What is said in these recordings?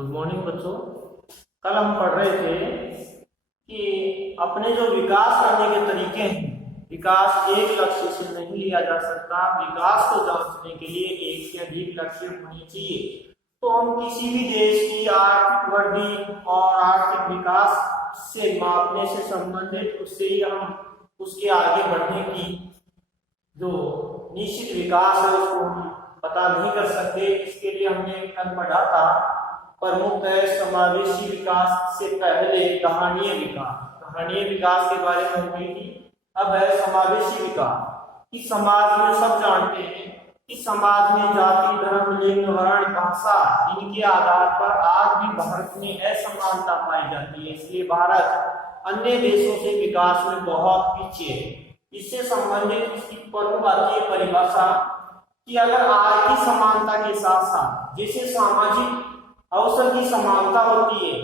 Good morning बच्चों। कल हम पढ़ रहे थे कि अपने जो विकास करने के तरीके हैं, विकास एक लक्ष्य से नहीं लिया जा सकता। विकास को जांचने के लिए एक से अधिक लक्ष्य होने चाहिए। तो हम किसी भी देश की आर्थिक वृद्धि और आर्थिक विकास से मापने से संबंधित उससे ही हम उसके आगे बढ़ने की जो निश्चित विकास है उसको हम पता नहीं कर सकते। इसके लिए हमने कल पढ़ा था प्रमुख है समावेशी विकास से पहले कहानीय विकास। कहानीय विकास के बारे में हुई थी। अब है समावेशी विकास कि समाज में सब जानते हैं कि समाज में जाति, धर्म, लिंग, वर्ण, भाषा इनके आधार पर आज भी भारत में असमानता पाई जाती है। इसलिए भारत अन्य देशों से विकास में बहुत पीछे है। इससे संबंधित इसकी प्रमुख आती है परिभाषा कि अगर आय की समानता के साथ साथ जैसे सामाजिक अवसर की समानता होती है,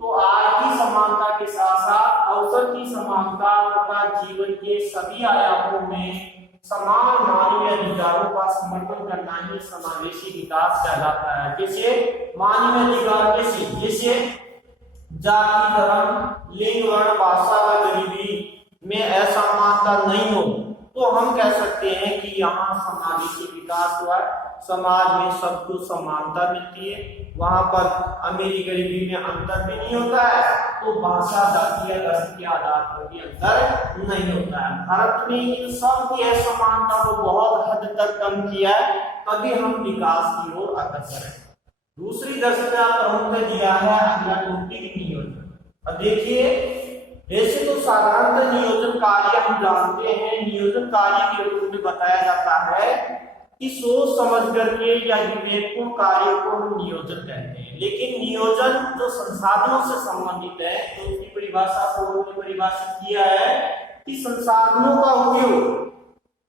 तो आय की समानता के साथ साथ अवसर की समानता तथा जीवन के सभी आयामों में समान मानवीय अधिकारों का समर्थन करना ही समावेशी विकास कहलाता है। जैसे मानवीय अधिकार जैसे जाति, धर्म, लिंग, वर्ण, भाषा व गरीबी में असमानता नहीं हो, तो हम कह सकते हैं कि यहाँ समावेशी विकास हुआ। समाज में सबको समानता मिलती है, वहां पर अमीरी गरीबी में अंतर भी नहीं होता है, तो भाषा, जाति या धर्म के आधार पर भी अंतर नहीं होता है। भारत ने इन सब की असमानता को बहुत हद तक कम किया है, तभी हम विकास की ओर अग्रसर है। दूसरी दक्षता प्रमुख दिया है अगला टॉपिक नियोजन। अब देखिए, वैसे तो साधारणतः नियोजन कार्य हम जानते हैं, नियोजन कार्य के रूप में बताया जाता है कि सोच समझ करके या विवेकपूर्ण कार्य को हम नियोजन कहते हैं। लेकिन नियोजन जो संसाधनों से संबंधित है, तो उसकी परिभाषा को परिभाषित किया है कि संसाधनों का उपयोग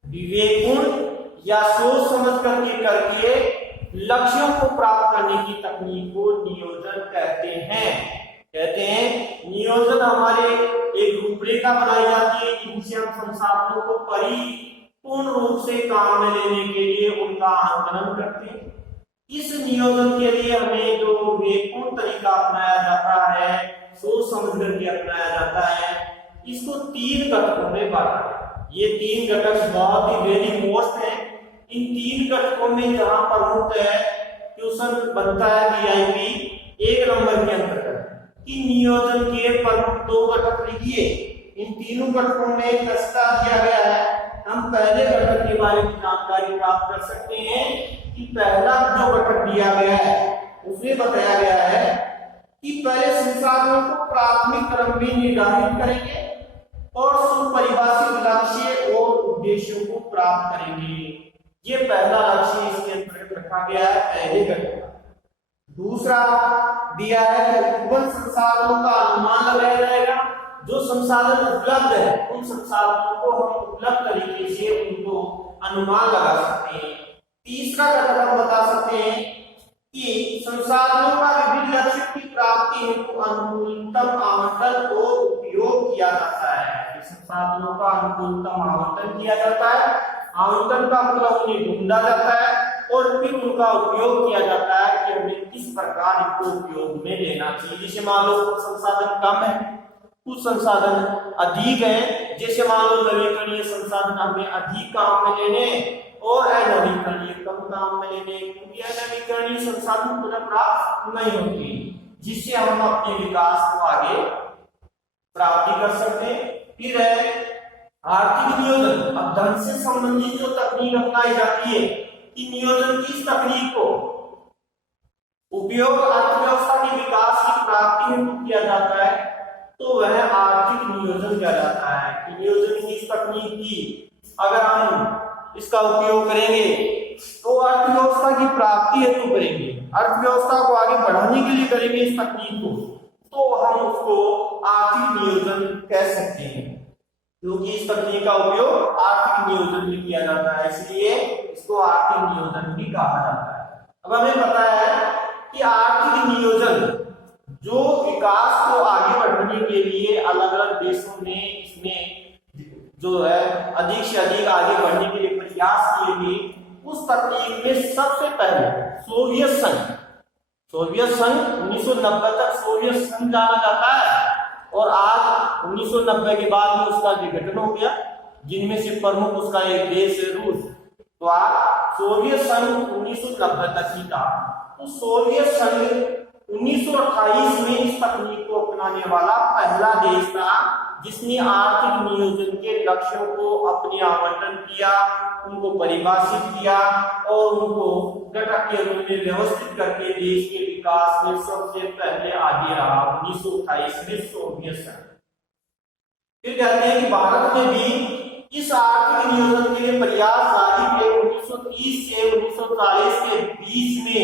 विवेकपूर्ण या सोच समझ करके लक्ष्यों को प्राप्त करने की तकनीक को नियोजन कहते हैं। नियोजन हमारे एक रूपरेखा बनाई जाती है जिनसे हम संसाधनों को परिपूर्ण रूप से काम में लेने के लिए उनका आकलन करते हैं। इस नियोजन के लिए हमें जो विवेकपूर्ण तरीका अपनाया जाता है, सोच समझ करके अपनाया जाता है, इसको 3 घटकों में बांटा है। ये 3 घटक बहुत ही वेरी मोस्ट है। इन 3 घटकों में जहां प्रमुख है क्वेश्चन बनता है VIP 1 नंबर के अंतर्गत कि नियोजन के प्रमुख 2 घटक लिखिए। इन तीनों घटकों में एक दस्ता दिया गया है। हम पहले घटक के बारे में जानकारी प्राप्त कर सकते हैं कि पहला जो घटक दिया गया है उसमें बताया गया है कि पहले संसाधनों को प्राथमिक क्रम में निर्धारित करेंगे और सुपरिभाषित लक्ष्य और उद्देश्यों को प्राप्त करेंगे। ये पहला लक्ष्य इसके अंतर्गत रखा गया है पहले घटक। दूसरा दिया है कि उपलब्ध संसाधनों का अनुमान लगाया जाएगा। जो संसाधन उपलब्ध है उन संसाधनों को हम उपलब्ध तरीके से उनको अनुमान लगा सकते हैं। तीसरा घटक हम बता सकते हैं कि संसाधनों का विभिन्न लक्ष्यों की प्राप्ति हेतु अनुकूलतम आवंटन और उपयोग किया जाता है। संसाधनों का अनुकूलतम आवंटन किया जाता है। आवंटन का मतलब उन्हें ढूंढा जाता है और फिर उनका उपयोग किया जाता है कि हमें किस प्रकार इनको उपयोग में लेना चाहिए। जैसे मान लो कुछ संसाधन कम है, कुछ संसाधन अधिक है। जैसे मान लो नवीकरणीय संसाधन हमें अधिक काम में लेने और अनवीकरणीय कम काम में लेने, क्योंकि अनवीकरणीय संसाधन पुनर्प्राप्त नहीं होती, जिससे हम अपने विकास को आगे प्राप्ति कर सकते हैं। फिर है आर्थिक नियोजन। अब धन से संबंधित जो तकनीक अपनाई जाती है कि नियोजन की इस तकनीक को उपयोग अर्थव्यवस्था के विकास की प्राप्ति हेतु किया जाता है, तो वह आर्थिक नियोजन कहलाता है। कि नियोजन की इस तकनीक की अगर हम इसका उपयोग करेंगे तो अर्थव्यवस्था की प्राप्ति हेतु करेंगे, अर्थव्यवस्था को आगे बढ़ाने के लिए करेंगे इस तकनीक को, तो हम उसको आर्थिक नियोजन कह सकते हैं, क्योंकि इस तकनीक का उपयोग आर्थिक नियोजन में किया जाता है, इसलिए इसको आर्थिक नियोजन भी कहा जाता है। अब हमें पता है कि आर्थिक नियोजन जो विकास को आगे बढ़ाने के लिए अलग अलग देशों ने इसमें जो है अधिक से अधिक आगे बढ़ने के लिए प्रयास किए गए, उस तकनीक में सबसे पहले सोवियत संघ 1990 तक सोवियत संघ जाना जाता है और आज 1990 के बाद में उसका विघटन हो गया, जिनमें से प्रमुख उसका एक देश है रूस। तो आज सोवियत संघ 1990 तक ही था। तो सोवियत संघ 1928 में इस तकनीक को अपनाने वाला पहला देश था जिसने आर्थिक नियोजन के लक्ष्यों को अपने आवंटन किया, उनको परिभाषित किया और उनको घटक के रूप में व्यवस्थित करके देश के विकास में सबसे पहले आगे रहा 1928 में सोवियत संघ। फिर कहते हैं कि भारत में भी इस आर्थिक नियोजन के लिए प्रयास जारी थे। 1930 से 1940 के बीच में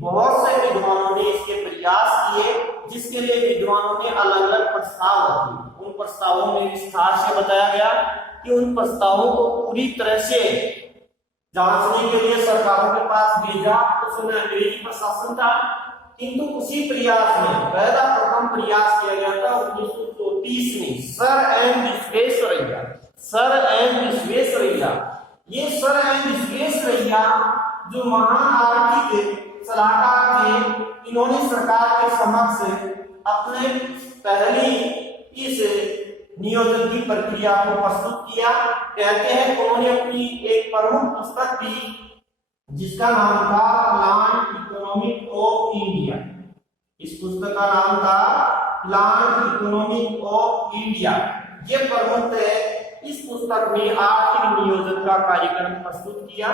बहुत से विद्वानों ने इसके प्रयास किए, जिसके लिए विद्वानों ने अलग अलग प्रस्ताव रखे। उन प्रस्तावों में विस्तार से बताया गया कि उन प्रस्तावों को पूरी तरह से जांचने के लिए सरकारों के पास भेजा। उस समय अंग्रेजी प्रशासन था, किंतु उसी प्रयास में पहला प्रथम प्रयास किया गया था 1934 में सर एम विश्वेश्वरैया। ये सर एम विश्वेश्वरैया जो महान आर्थिक सलाहकार थे, इन्होंने सरकार के समक्ष अपने पहली इस नियोजन की प्रक्रिया को प्रस्तुत किया। कहते हैं उन्होंने अपनी एक प्रमुख पुस्तक दी जिसका नाम था प्लान इकोनॉमिक ऑफ इंडिया। इस पुस्तक का नाम था प्लान इकोनॉमिक ऑफ इंडिया। ये प्रमुख है। इस पुस्तक में आर्थिक नियोजन का कार्यक्रम प्रस्तुत किया,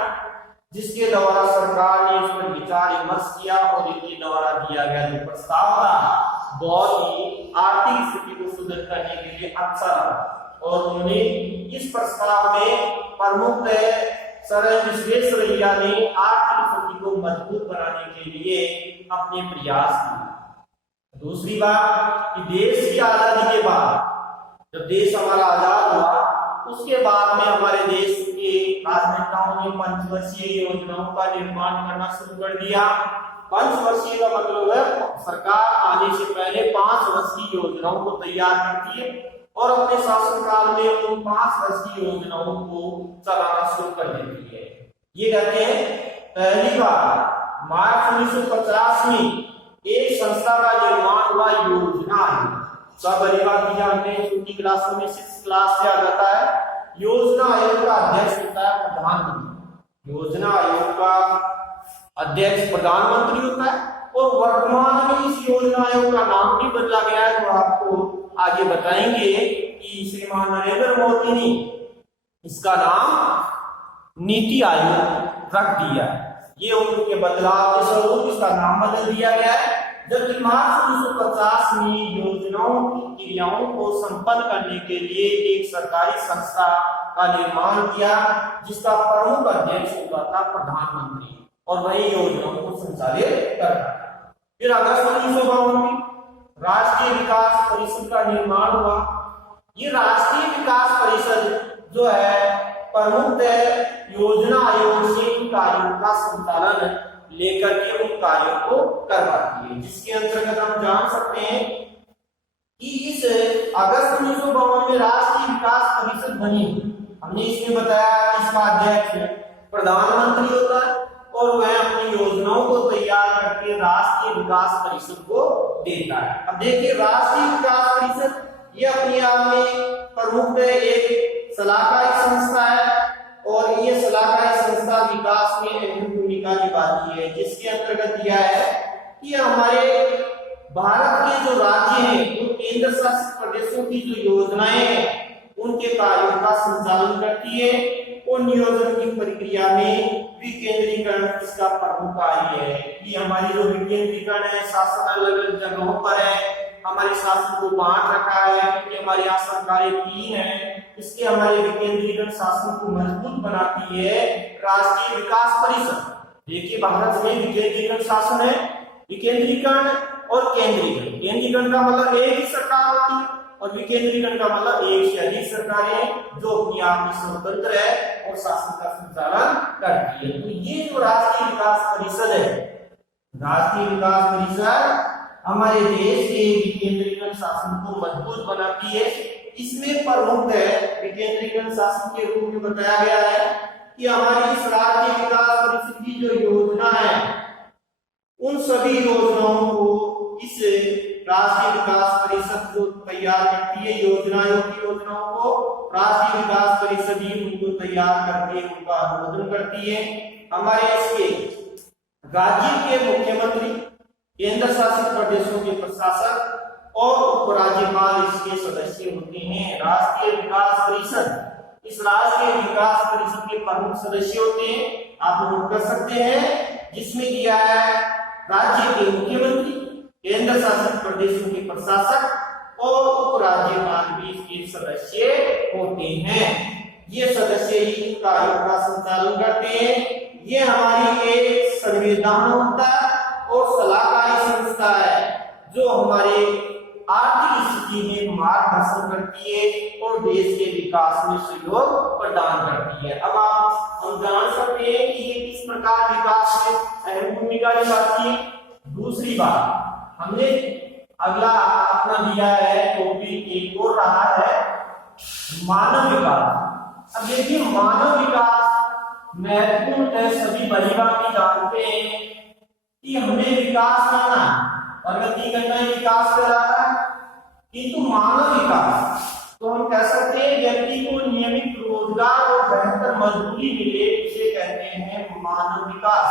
जिसके द्वारा सरकार ने इस पर विचार विमर्श किया और इनके द्वारा दिया गया जो प्रस्ताव था बहुत ही आर्थिक स्थिति को सुदृढ़ करने के लिए अच्छा रहा। और उन्होंने इस प्रस्ताव में प्रमुख सर विश्वेश्वरैया ने आर्थिक स्थिति को मजबूत बनाने के लिए अपने प्रयास किए। दूसरी बात कि देश की आजादी के बाद जब देश हमारा आजाद हुआ, उसके बाद में हमारे देश के राजनेताओं ने पंचवर्षीय योजनाओं का निर्माण करना शुरू कर दिया। पंचवर्षीय का मतलब है सरकार आने से पहले 5 वर्ष की योजनाओं को तैयार करती है और अपने शासनकाल में उन 5 वर्ष की योजनाओं को चलाना शुरू कर देती है। ये कहते हैं पहली बार मार्च 1950 में एक संस्था का निर्माण हुआ, योजना आयोग। सब बड़ी बात की जानते हैं, छोटी क्लासों में 6th क्लास से आ जाता है। योजना आयोग का अध्यक्ष होता है प्रधानमंत्री। योजना आयोग का अध्यक्ष प्रधानमंत्री होता है और वर्तमान में इस योजना आयोग का नाम भी बदला गया है, तो आपको आगे बताएंगे कि श्रीमान नरेंद्र मोदी ने इसका नाम नीति आयोग रख दिया। ये उनके बदलाव के स्वरूप इसका नाम बदल दिया गया है। जबकि मार्च 1950 में योजनाओं की क्रियाओं को संपन्न करने के लिए एक सरकारी संस्था का निर्माण किया, जिसका प्रमुख अध्यक्ष होता था प्रधानमंत्री और वही योजनाओं को संचालित करता था। फिर अगस्त 1952 में राष्ट्रीय विकास परिषद का निर्माण हुआ। ये राष्ट्रीय विकास परिषद जो है प्रमुख योजना आयोग से इन कार्यों का संचालन लेकर के उन कार्यों को करवाती है, जिसके अंतर्गत हम जान सकते हैं कि इस अगस्त 1952 में राष्ट्रीय विकास परिषद बनी। हमने इसमें बताया कि इसका अध्यक्ष प्रधानमंत्री होता है और वह अपनी योजनाओं को तैयार करके राष्ट्रीय विकास परिषद को देता है। अब देखिए राष्ट्रीय विकास परिषद ये अपने आप में प्रमुख एक सलाहकारी संस्था है और ये सलाहकारी संस्था विकास में अहम भूमिका निभाती है, जिसके अंतर्गत दिया है कि हमारे भारत के जो राज्य हैं वो केंद्र शासित प्रदेशों की जो योजनाएं हैं उनके कार्यों का संचालन करती है और नियोजन की प्रक्रिया में विकेंद्रीकरण इसका प्रमुख कार्य है। कि हमारी जो विकेंद्रीकरण है, शासन अलग अलग जगहों पर है, हमारे शासन को बांट रखा है कि हमारे यहाँ सरकारें 3 हैं, इसके हमारे विकेंद्रीकरण शासन को मजबूत बनाती है राष्ट्रीय विकास परिषद। देखिए भारत में विकेंद्रीकरण शासन है, विकेंद्रीकरण और केंद्रीकरण। केंद्रीकरण का मतलब एक ही सरकार होती है और विकेंद्रीकरण का मतलब एक से अधिक सरकारें जो अपनी आप में स्वतंत्र है और शासन का संचालन करती है। तो ये जो राष्ट्रीय विकास परिषद है, राष्ट्रीय विकास परिषद हमारे देश के विकेंद्रीकरण शासन को मजबूत बनाती है। इसमें प्रमुख है विकेंद्रीकरण शासन के रूप में बताया गया है कि हमारी इस राज्य विकास परिषद की जो योजना है उन सभी योजनाओं को इस राष्ट्रीय विकास परिषद जो तैयार करती है, योजनाओं को राष्ट्रीय विकास परिषद ही उनको तैयार करके उनका अनुमोदन करती है। हमारे इसके राज्य के मुख्यमंत्री, केंद्र शासित प्रदेशों के प्रशासक और उपराज्यपाल इसके सदस्य होते हैं। राष्ट्रीय विकास परिषद, इस राष्ट्रीय विकास परिषद के प्रमुख सदस्य होते हैं, आप नोट कर सकते हैं, जिसमें दिया है राज्य के मुख्यमंत्री, केंद्र शासित प्रदेशों के प्रशासक और उपराज्यपाल भी इसके सदस्य होते हैं। ये सदस्य ही इनका आयोग का संचालन करते हैं। ये हमारी एक संवैधानिकता और सलाहकारी संस्था है जो हमारे आर्थिक स्थिति में मार्गदर्शन करती है और देश के विकास में सहयोग प्रदान करती है। अब हम जान सकते हैं कि ये किस प्रकार विकास में अहम भूमिका निभाती है। दूसरी बात, हमने अगला अपना दिया है टॉपिक एक और रहा है मानव विकास। अब देखिए, मानव विकास महत्वपूर्ण है, सभी भलीभांति जानते हैं कि हमें विकास करना है, प्रगति करना ही विकास कहलाता है। किंतु मानव विकास तो हम कह सकते हैं व्यक्ति को नियमित रोजगार और बेहतर मजदूरी मिले, इसे कहते हैं मानव विकास।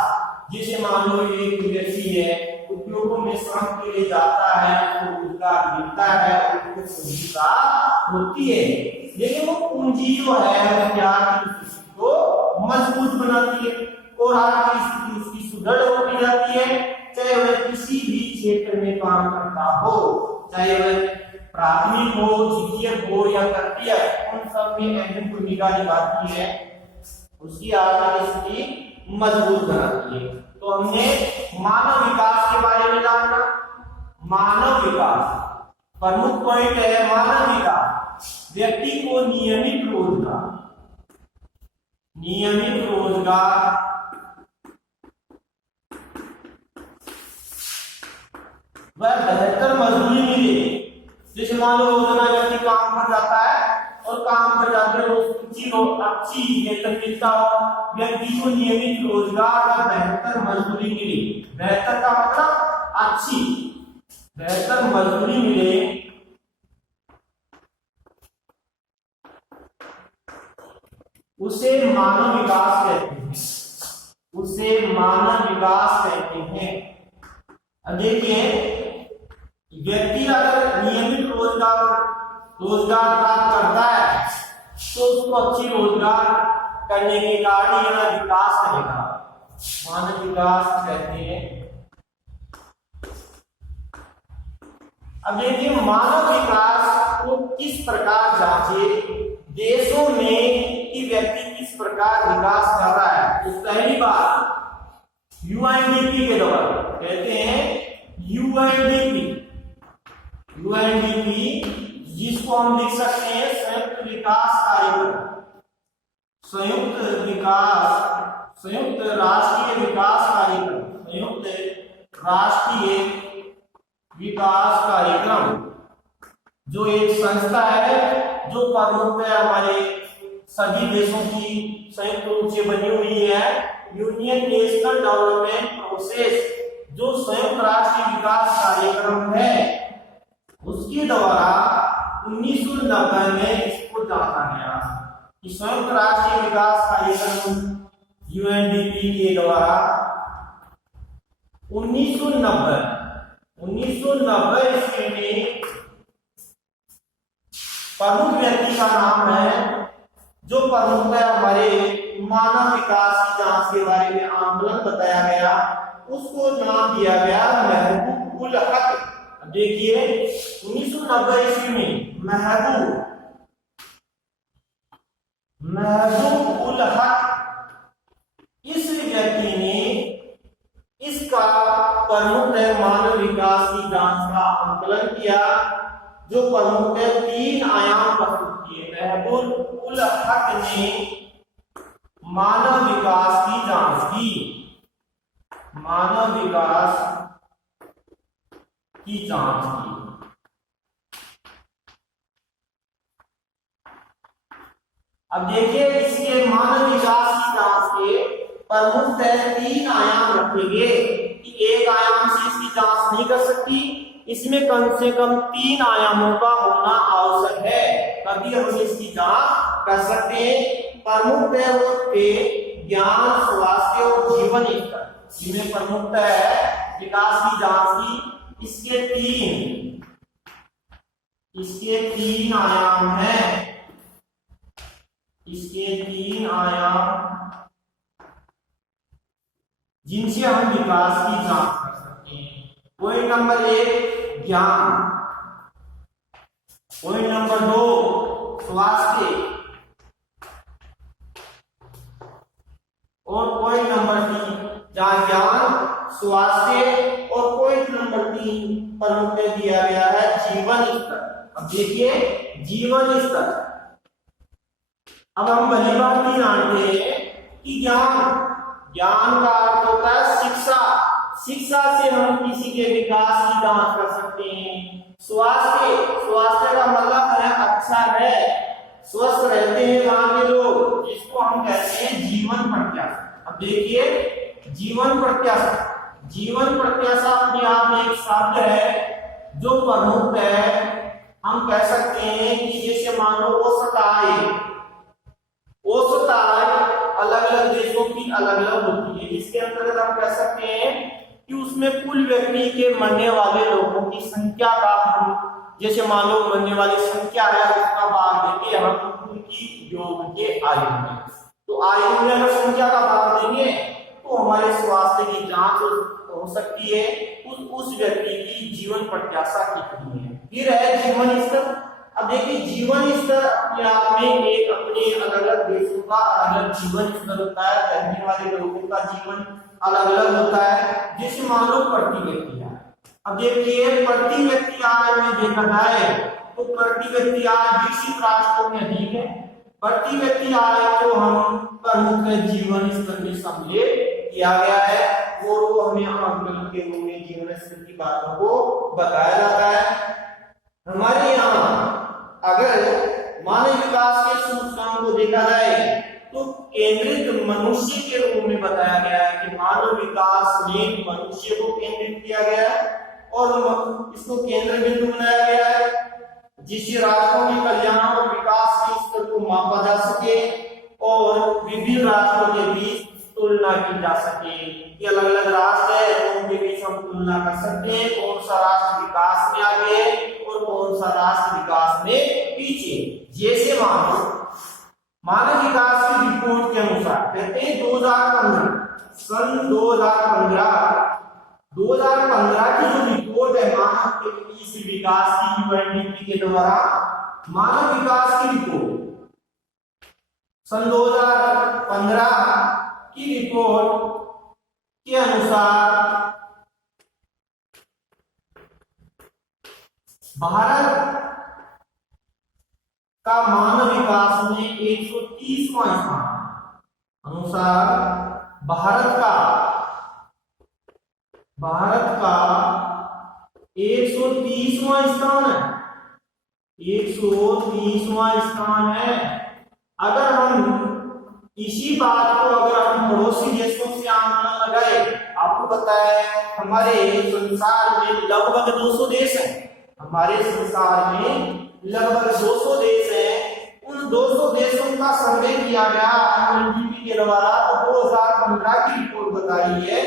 जिसे मान लो एक व्यक्ति है, उद्योगों में श्रम के लिए जाता है, तो रोजगार मिलता है, उसको सुविधा होती है, लेकिन वो पूंजी जो है आर्थिक स्थिति को मजबूत बनाती है और आर्थिक स्थिति उसकी सुदृढ़ होती जाती है। चाहे वह किसी भी क्षेत्र में काम करता हो, चाहे वह प्राथमिक हो, द्वितीयक हो या तृतीयक, उन सब में अहम भूमिका निभाती है, उसकी आर्थिक स्थिति मजबूत बनाती है। तो हमने मानव विकास के बारे में जाना। मानव विकास प्रमुख पॉइंट है मानव विकास, व्यक्ति को नियमित रोजगार वह बेहतर मजदूरी मिले। जैसे मान लो रोजाना व्यक्ति काम पर जाता है और काम पर जाते हुए अच्छी वेतन मिलता हो, व्यक्ति को नियमित रोजगार और बेहतर मजदूरी मिले। बेहतर का मतलब अच्छी, बेहतर मजदूरी मिले, उसे मानव विकास कहते हैं, उसे मानव विकास कहते हैं। अब देखिए, व्यक्ति अगर नियमित रोजगार प्राप्त करता है तो उसको अच्छी रोजगार करने के कारण यह विकास करेगा, मानव विकास कहते हैं। अब देखिए, मानव विकास को किस प्रकार जांचे, देशों में कि व्यक्ति किस प्रकार विकास कर रहा है। तो पहली बात यूएनडीपी के द्वारा, कहते हैं यूएनडीपी, जिसको हम लिख सकते हैं संयुक्त विकास कार्यक्रम, संयुक्त राष्ट्रीय विकास कार्यक्रम, जो एक संस्था है जो प्रमुखतः हमारे सभी देशों की संयुक्त रूप से बनी हुई है। यूनियन नेशनल डेवलपमेंट प्रोसेस, जो संयुक्त राष्ट्रीय विकास कार्यक्रम है, उसके द्वारा 1990 में इसको जाना गया कि संयुक्त राष्ट्रीय विकास कार्यक्रम यूएनडीपी के द्वारा 1990 ईस्वी में प्रमुख व्यक्ति का नाम है, जो प्रमुख है हमारे मानव विकास की जांच के बारे में आंदोलन बताया गया, उसको नाम दिया गया महबूब उल हक। देखिए, 1990 ईस्वी में महबूब उल हक, इस व्यक्ति ने इसका प्रमुख मानव विकास की जांच का आंकलन किया, जो प्रमुख 3 आयाम प्रस्तुत किए। महबूब उल हक ने मानव विकास की जांच की, मानव विकास की जांच की। अब देखिए, इसके मानव विकास की जांच के प्रमुखतः 3 आयाम रखेंगे कि एक आयाम से इसकी जांच नहीं कर सकती, इसमें कम से कम 3 आयामों का होना आवश्यक है, तभी हम इसकी जांच कर सकते हैं। प्रमुखतः होते ज्ञान, स्वास्थ्य और जीवन स्तर, जिनमें प्रमुखतः है विकास की जांच की, इसके 3 आयाम हैं, इसके 3 आयाम जिनसे हम विकास की जांच कर सकते हैं। पॉइंट नंबर 1 ज्ञान, पॉइंट नंबर 2 स्वास्थ्य और पॉइंट नंबर 3 ज्ञान, स्वास्थ्य और पॉइंट नंबर 3 पर मुझे दिया गया है जीवन स्तर। अब देखिए जीवन स्तर, अब हम भली बात नहीं जानते हैं कि ज्ञान का अर्थ होता है शिक्षा, शिक्षा से हम किसी के विकास की जांच कर सकते हैं। स्वास्थ्य का मतलब है अच्छा है, स्वस्थ रहते हैं वहां के लोग, जिसको हम कहते हैं जीवन प्रत्याशा। अब देखिए जीवन प्रत्याशा अपने आप में एक शब्द है जो प्रमुख है। हम कह सकते हैं कि जैसे मान लो औसत आय अलग अलग देशों की अलग अलग होती है, जिसके अंतर्गत हम कह सकते हैं कि उसमें कुल व्यक्ति के मरने वाले लोगों की संख्या का हम, जैसे मान लो मरने वाली संख्या है उसका भाग देंगे हम उनकी योग के आयु में, तो आयु में अगर संख्या का भाग देंगे तो हमारे स्वास्थ्य की जांच हो सकती है उस व्यक्ति की जीवन प्रत्याशा कितनी है। फिर है जीवन स्तर। अब देखिए जीवन स्तर अपने आप में एक अपने अलग अलग देशों का अलग अलग जीवन स्तर होता है, रहने वाले लोगों का जीवन अलग अलग होता है। जैसे मान लो प्रति व्यक्ति आय, अब देखिए प्रति व्यक्ति आय में देखा जाए तो प्रति व्यक्ति आय विकसित राष्ट्रों में अधिक है। प्रति व्यक्ति आय को हम प्रमुख जीवन स्तर में सम्मिलित किया गया है और वो हमें आकलन के रूप में जीवन स्तर की बातों को बताया जाता है। हमारे यहाँ अगर मानव विकास के सूचकांक को देखा जाए तो केंद्रित मनुष्य के रूप में बताया गया है कि मानव विकास में मनुष्य को केंद्रित किया गया है और इसको केंद्र बिंदु बनाया गया है, जिससे राष्ट्रों के कल्याण और विकास के स्तर को मापा जा सके और विभिन्न राष्ट्रों के बीच तुलना की जा सके कि अलग अलग राष्ट्र है तो उनके बीच हम तुलना कर सकते हैं कौन सा राष्ट्र विकास में आगे है और कौन सा राष्ट्र विकास में पीछे। जैसे मानव विकास की रिपोर्ट के अनुसार कहते हैं 2015 की जो रिपोर्ट है मानव के इस विकास की यूएनडीपी के द्वारा मानव विकास की रिपोर्ट सन 2015 की रिपोर्ट के अनुसार भारत का मानव विकास में 130वां स्थान अनुसार भारत का 130वां स्थान है, 130वां स्थान है। अगर हम इसी बात को अगर हम पड़ोसी देशों से आंकलन लगाए, आपको पता है हमारे संसार में लगभग 200 देश हैं, हमारे संसार में लगभग 200 देश हैं। उन 200 देशों का सर्वे किया गया यूएनडीपी के द्वारा, तो 2015 की रिपोर्ट बताई है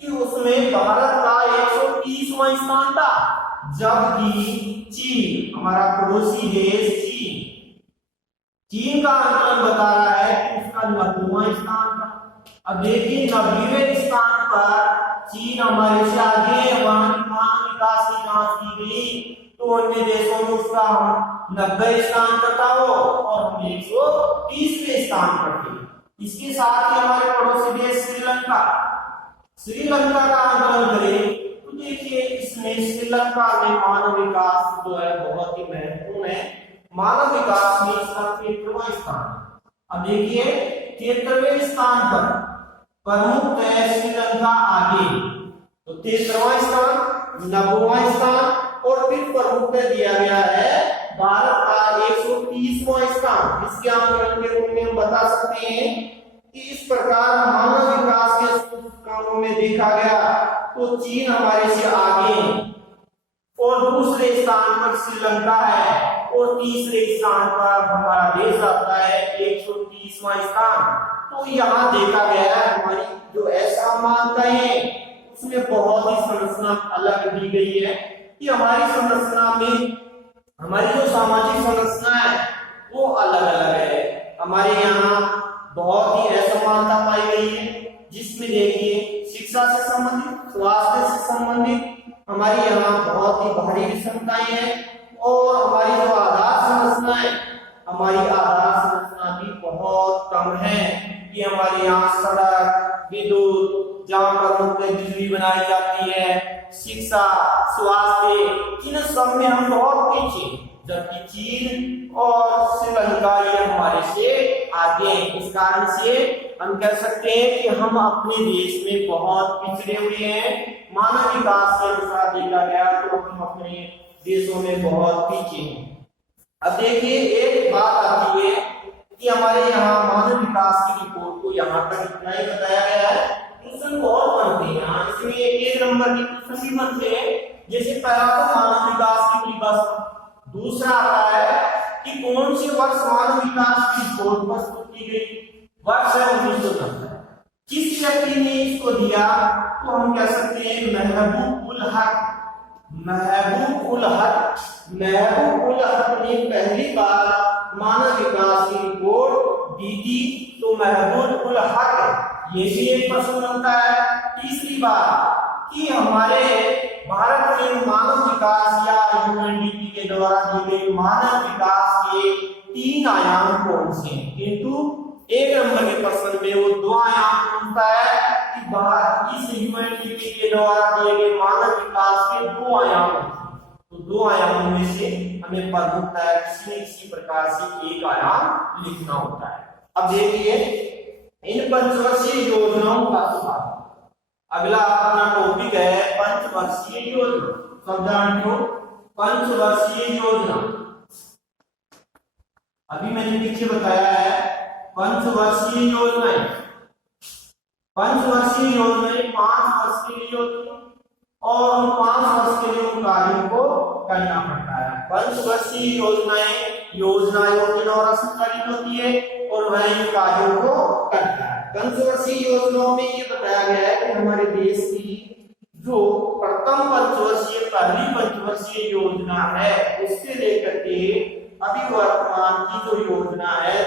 कि उसमें भारत का 130वां स्थान था, जबकि चीन हमारा पड़ोसी देश चीन का आंकलन बता रहा है कि उसका 90वां स्थान था। अब देखिए 90वें स्थान पर चीन हमारे से आगे, वहां की मानव विकास की जांच की गई तो अन्य देशों में उसका 90 स्थान पर था वो और हम 130वें स्थान पर थे। इसके साथ ही हमारे पड़ोसी देश श्रीलंका का आंकलन करें तो देखिए इसमें श्रीलंका में मानव विकास जो है बहुत ही महत्वपूर्ण है। मानव विकास में इसका 73वां स्थान। अब देखिए 73वें स्थान पर प्रमुख है श्रीलंका आगे, तो 73वां स्थान, 90वां स्थान और फिर प्रमुख में दिया गया है भारत का 130वां स्थान। इसके आंकलन के रूप में हम बता सकते हैं कि इस प्रकार मानव विकास के सूचकांकों में देखा गया तो चीन हमारे से आगे और दूसरे स्थान पर श्रीलंका है और तीसरे स्थान पर हमारा देश आता है 130वां स्थान। तो यहाँ देखा गया है हमारी जो असमानताएं हैं उसमें बहुत ही संरचना अलग दी गई है कि हमारी संरचना में हमारी जो सामाजिक संरचना है वो अलग अलग है। हमारे यहाँ बहुत ही असमानता पाई गई है जिसमें देखिए शिक्षा से संबंधित, स्वास्थ्य से संबंधित हमारी यहाँ बहुत ही भारी विषमताएं हैं और हमारी जो आधार संरचना है हमारी आधार संरचना भी बहुत कम है कि हमारे यहाँ सड़क, विद्युत, जहाँ पर मुख्य बिजली बनाई जाती है, शिक्षा, स्वास्थ्य, इन सब में हम बहुत पीछे, जबकि चीन और श्रीलंका ये हमारे से आगे। इस कारण से हम कह सकते हैं कि हम अपने देश में बहुत पिछड़े हुए हैं। मानव विकास के अनुसार देखा गया तो हम अपने देशों में बहुत पीछे हैं। अब देखिए एक बात आती है कि हमारे यहाँ मानव विकास की रिपोर्ट को यहाँ पर इतना ही बताया गया है, क्वेश्चन बहुत बनते हैं यहाँ, इसमें एक नंबर के क्वेश्चन भी बनते हैं। जैसे पहला तो मानव विकास की परिभाषा, दूसरा आता है कि कौन से वर्ष मानव विकास की रिपोर्ट प्रस्तुत की गई, वर्ष है 1990। किस व्यक्ति ने इसको दिया तो हम कह सकते हैं महबूब उल हक। महबूब उल हक ने पहली बार मानव विकास की रिपोर्ट दी थी। तो महबूब उल हक ये भी एक प्रश्न बनता है। तीसरी बात कि हमारे भारत में मानव विकास या यूएनडीपी के द्वारा दी गई मानव विकास के 3 आयाम कौन से हैं, किंतु एक नंबर के प्रश्न में वो 2 आयाम पूछता है कि इस यूएनडीपी के द्वारा दिए गए मानव विकास के 2 आयाम, तो 2 आयामों में से हमें पद होता है किसी न किसी प्रकार से एक आयाम लिखना होता है। अब देखिए इन पंचवर्षीय योजनाओं का सुधार। अगला अपना टॉपिक है पंचवर्षीय योजना। शब्दांशों पंचवर्षीय योजना, अभी मैंने पीछे बताया है पंचवर्षीय योजनाएं। पंचवर्षीय योजनाएं 5 वर्ष के लिए होती है और उन 5 वर्ष के लिए उन कार्यों को करना पड़ता है। पंचवर्षीय योजनाएं योजना आयोग के द्वारा संचालित होती है और वह इन कार्यों को करता है। पंचवर्षीय योजनाओं में ये बताया गया है कि हमारे देश की जो प्रथम पंचवर्षीय पहली पंचवर्षीय योजना है उससे लेकर के अभी वर्तमान की जो योजना है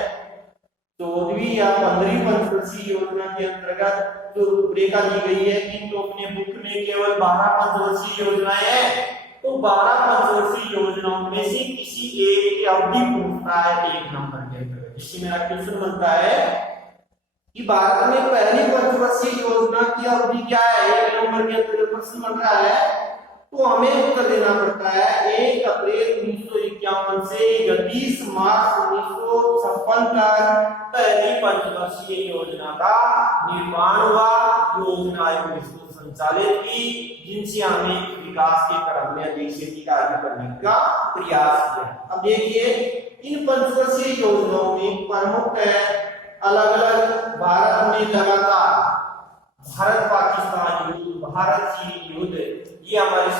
14वीं या 15वीं पंचवर्षीय योजना के अंतर्गत जो रूपरेखा दी गई है कि तो अपने बुक में केवल 12 पंचवर्षीय योजनाएं हैं। तो 12 पंचवर्षीय योजनाओं में से किसी एक की अवधि पूछता है 1 नंबर के अंतर्गत। जिससे मेरा क्वेश्चन बनता है कि भारत में पहली पंचवर्षीय योजना की अवधि क्या है, 1 नंबर के अंतर्गत प्रश्न बन रहा है। तो हमें उत्तर देना पड़ता है 1 अप्रैल 1951 से 31 मार्च 1956 तक पहली पंचवर्षीय योजना का निर्माण हुआ। योजना आयोग इसको संचालित की जिनसे हमें विकास के क्रम में अधिक से अधिक आगे बढ़ने का प्रयास किया। अब देखिए इन पंचवर्षीय योजनाओं में प्रमुख है अलग अलग भारत में लगातार भारत पाकिस्तान युद्ध, भारत चीन युद्ध, ये हमारे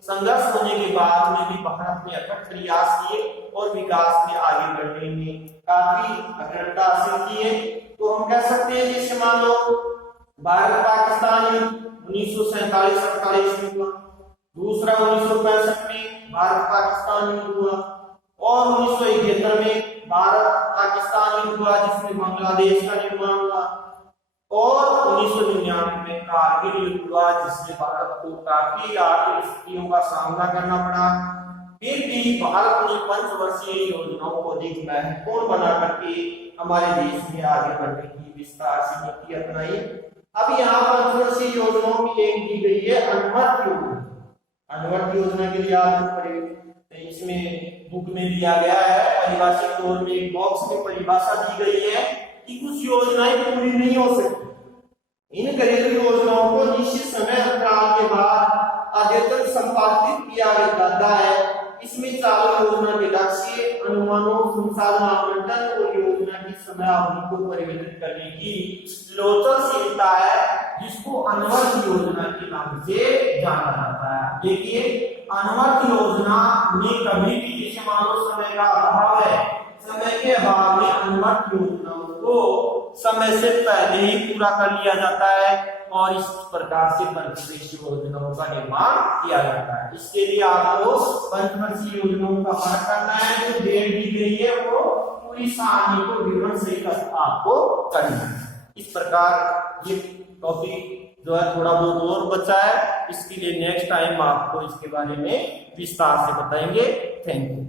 संघर्ष होने के बाद में भी भारत ने अथक प्रयास किए और विकास में आगे बढ़ने में काफी अग्रता हासिल की है। तो हम कह सकते हैं जैसे मान लो भारत पाकिस्तान युद्ध 1947-48 में हुआ, दूसरा 1965 में भारत पाकिस्तान युद्ध हुआ और 1971 में भारत पाकिस्तान युद्ध हुआ जिसमें बांग्लादेश का निर्माण हुआ और 1999 में कारगिल युद्ध हुआ जिसमें भारत को काफी आर्थिक स्थितियों का सामना करना पड़ा। फिर भी भारत ने पंचवर्षीय योजनाओं को अधिक महत्वपूर्ण बना करके हमारे देश में आगे बढ़ने की विस्तार से नीति अपनाई। अब यहाँ पंचवर्षीय योजनाओं में एक दी गई है अनुवर्त योजना। अनुवर्त योजना के लिए आप इसमें बुक में दिया गया है परिभाषित तौर में एक बॉक्स में परिभाषा दी गई है कि कुछ योजनाएं पूरी नहीं हो सकती। इन घरेलू योजनाओं को निश्चित समय अंतराल के बाद अद्यतन संपादित किया जाता है इसमें चालू योजना के लक्ष्य, अनुमानों, संसाधन आवंटन और योजना की समयावधि को परिवर्तित करने की लोचनशीलता है, जिसको अनुवर्त योजना के नाम से जाना जाता है। देखिए, अनुवर्त योजना में कभी भी जैसे मान लो समय का अभाव है, समय के अभाव में अनुवर्त योजनाओं को समय से पहले ही पूरा कर लिया जाता है और इस प्रकार से पंचवर्षीय योजनाओं का निर्माण किया जाता है। इसके लिए आपको पंचवर्षीय योजनाओं का पाठ करना है, जो डेट दी गई है वो पूरी सारणी को विवरण सहित आपको करना है। इस प्रकार ये टॉपिक जो है थोड़ा बहुत और बचा है, इसके लिए नेक्स्ट टाइम आपको इसके बारे में विस्तार से बताएंगे। Thank you.